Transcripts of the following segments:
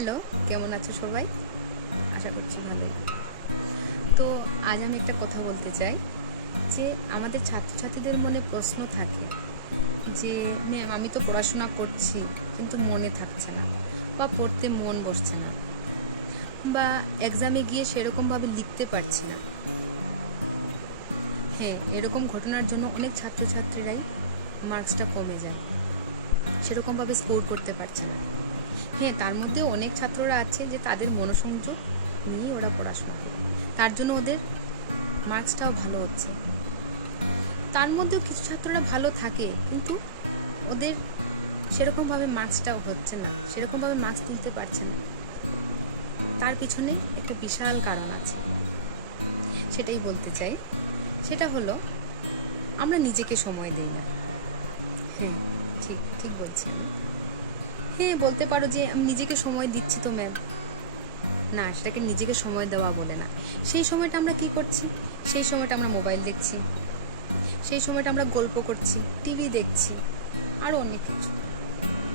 Hello, কেমন আছো সবাই? আশা করছি ভালোই। তো আজ আমি একটা কথা বলতে চাই যে আমাদের ছাত্রছাত্রীদের মনে প্রশ্ন থাকে যে ম্যাম আমি তো পড়াশোনা করছি কিন্তু মনে থাকছে না, বা পড়তে মন বসছে না, বা এক্সামে গিয়ে সেরকমভাবে লিখতে পারছি না। হ্যাঁ, এরকম ঘটনার জন্য অনেক ছাত্রছাত্রীরাই মার্কসটা কমে যায়, সেরকমভাবে স্কোর করতে পারছে না। হ্যাঁ, তার মধ্যে অনেক ছাত্ররা আছে যে তাদের মনোসংযোগ নিয়েই ওরা পড়াশোনা করে, তার জন্য ওদের মার্কসটাও ভালো হচ্ছে। তার মধ্যেও কিছু ছাত্ররা ভালো থাকে কিন্তু ওদের সেরকমভাবে মার্কসটাও হচ্ছে না, সেরকমভাবে মার্কস তুলতে পারছে না। তার পিছনে একটা বিশাল কারণ আছে, সেটাই বলতে চাই। সেটা হলো আমরা নিজেকে সময় দিই না। হ্যাঁ, ঠিক ঠিক বলছি আমি। হ্যাঁ, বলতে পারো যে আমি নিজেকে সময় দিচ্ছি তো ম্যাম। না, সেটাকে নিজেকে সময় দেওয়া বলে না। সেই সময়টা আমরা কি করছি? সেই সময়টা আমরা মোবাইল দেখছি, সেই সময়টা আমরা গল্প করছি, টিভি দেখছি, আরও অনেক কিছু,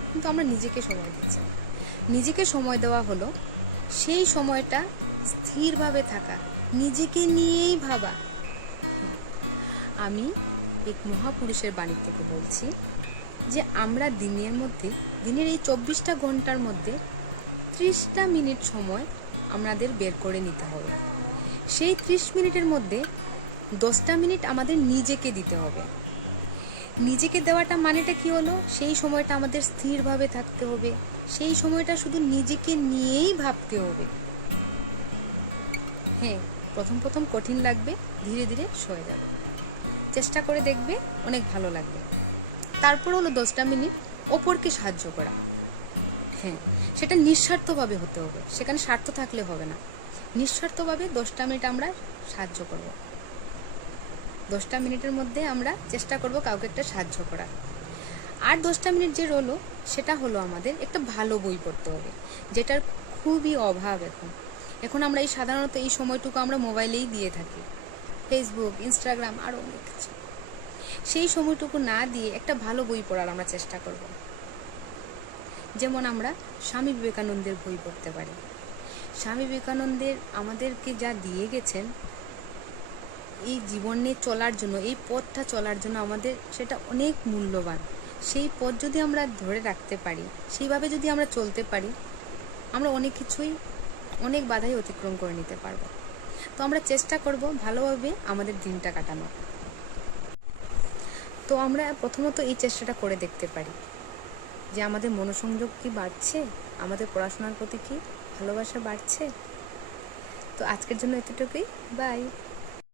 কিন্তু আমরা নিজেকে সময় দিচ্ছি না। নিজেকে সময় দেওয়া হলো সেই সময়টা স্থিরভাবে থাকা, নিজেকে নিয়েই ভাবা। আমি এক মহাপুরুষের বাণী থেকে বলছি যে আমরা দিনের এই 24টা ঘন্টার মধ্যে 30টা মিনিট সময় আমাদের বের করে নিতে হবে। সেই 30 মিনিটের মধ্যে 10টা মিনিট আমাদের নিজেকে দিতে হবে। নিজেকে দেওয়াটা মানেটা কি হলো? সেই সময়টা আমাদের স্থিরভাবে থাকতে হবে, সেই সময়টা শুধু নিজেকে নিয়েই ভাবতে হবে। হ্যাঁ, প্রথম প্রথম কঠিন লাগবে, ধীরে ধীরে সয়ে যাবে। চেষ্টা করে দেখবে, অনেক ভালো লাগবে। তারপর হলো 10টা মিনিট অপরকে সাহায্য করা। হ্যাঁ, সেটা নিঃস্বার্থভাবে হতে হবে, সেখানে স্বার্থ থাকলে হবে না। নিঃস্বার্থভাবে 10টা মিনিট আমরা সাহায্য করব। 10টা মিনিটের মধ্যে আমরা চেষ্টা করব কাউকে একটা সাহায্য করার। আর 10টা মিনিট যে রইলো সেটা হলো আমাদের একটা ভালো বই পড়তে হবে, যেটার খুবই অভাব এখন। এখন আমরা সাধারণত এই সময়টুকু আমরা মোবাইলেই দিয়ে থাকি, ফেসবুক, ইনস্টাগ্রাম, আরও অনেক কিছু। সেই সময়টুকু না দিয়ে একটা ভালো বই পড়ার আমরা চেষ্টা করব। যেমন আমরা স্বামী বিবেকানন্দের বই পড়তে পারি। স্বামী বিবেকানন্দের আমাদেরকে যা দিয়ে গেছেন এই জীবনে চলার জন্য, এই পথটা চলার জন্য আমাদের সেটা অনেক মূল্যবান। সেই পথ যদি আমরা ধরে রাখতে পারি, সেইভাবে যদি আমরা চলতে পারি, আমরা অনেক কিছুই, অনেক বাধাই অতিক্রম করে নিতে পারবো। তো আমরা চেষ্টা করব ভালোভাবে আমাদের দিনটা কাটানো। তো আমরা প্রথমত এই চেষ্টাটা করে দেখতে পারি যে আমাদের মনোসংযোগ কি বাড়ছে, আমাদের পড়াশোনার প্রতি কি ভালোবাসা বাড়ছে। তো আজকের জন্য এতটুকুই, বাই।